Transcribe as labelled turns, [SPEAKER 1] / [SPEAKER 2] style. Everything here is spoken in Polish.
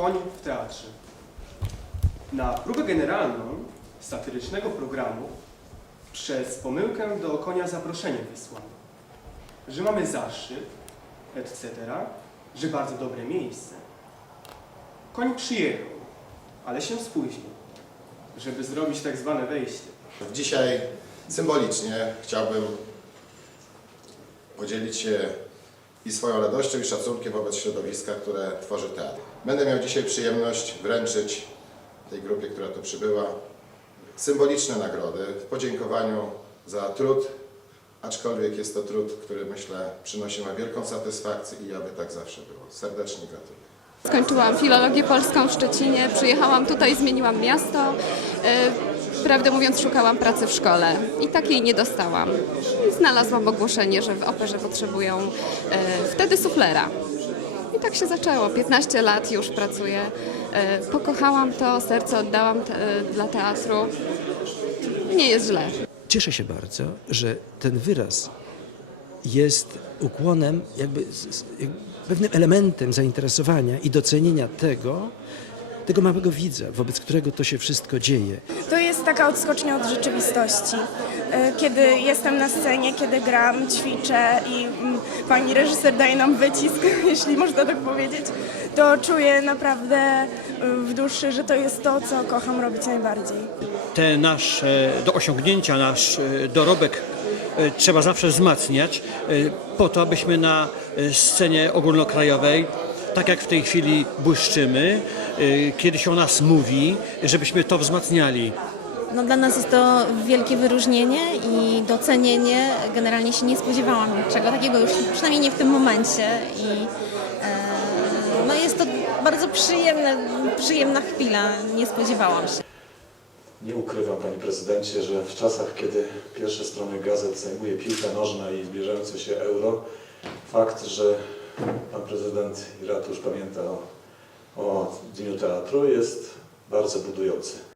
[SPEAKER 1] Koń w teatrze. Na próbę generalną satyrycznego programu przez pomyłkę do konia zaproszenie wysłano, że mamy zaszczyt, etc., że bardzo dobre miejsce. Koń przyjechał, ale się spóźnił, żeby zrobić tak zwane wejście.
[SPEAKER 2] Dzisiaj symbolicznie chciałbym podzielić się i swoją radością i szacunkiem wobec środowiska, które tworzy teatr. Będę miał dzisiaj przyjemność wręczyć tej grupie, która tu przybyła, symboliczne nagrody w podziękowaniu za trud, aczkolwiek jest to trud, który myślę przynosi nam wielką satysfakcję i aby tak zawsze było. Serdecznie gratuluję.
[SPEAKER 3] Skończyłam filologię polską w Szczecinie, przyjechałam tutaj, zmieniłam miasto. Prawdę mówiąc, szukałam pracy w szkole i takiej nie dostałam. Znalazłam ogłoszenie, że w operze potrzebują e, wtedy suflera. I tak się zaczęło. 15 lat już pracuję. E, Pokochałam to, serce oddałam te, dla teatru. Nie jest źle.
[SPEAKER 4] Cieszę się bardzo, że ten wyraz jest ukłonem, jakby z- z- jakby pewnym elementem zainteresowania i docenienia tego, tego małego widza, wobec którego to się wszystko dzieje.
[SPEAKER 5] To jest taka odskocznia od rzeczywistości. E, Kiedy jestem na scenie, kiedy gram, ćwiczę i mm, pani reżyser daje nam wycisk, jeśli można tak powiedzieć, to czuję naprawdę e, w duszy, że to jest to, co kocham robić najbardziej.
[SPEAKER 6] te nasze do osiągnięcia, nasz e, dorobek e, trzeba zawsze wzmacniać e, po to, abyśmy na e, scenie ogólnokrajowej, tak jak w tej chwili błyszczymy, e, kiedy się o nas mówi, żebyśmy to wzmacniali.
[SPEAKER 7] No, dla nas jest to wielkie wyróżnienie i docenienie. Generalnie się nie spodziewałam niczego takiego, już przynajmniej nie w tym momencie. I e, no, jest to bardzo przyjemne, przyjemna chwila. Nie spodziewałam się.
[SPEAKER 8] Nie ukrywam, panie prezydencie, że w czasach, kiedy pierwsze strony gazet zajmuje piłka nożna i zbliżające się euro, fakt, że pan prezydent i ratusz pamięta o, o Dniu Teatru jest bardzo budujący.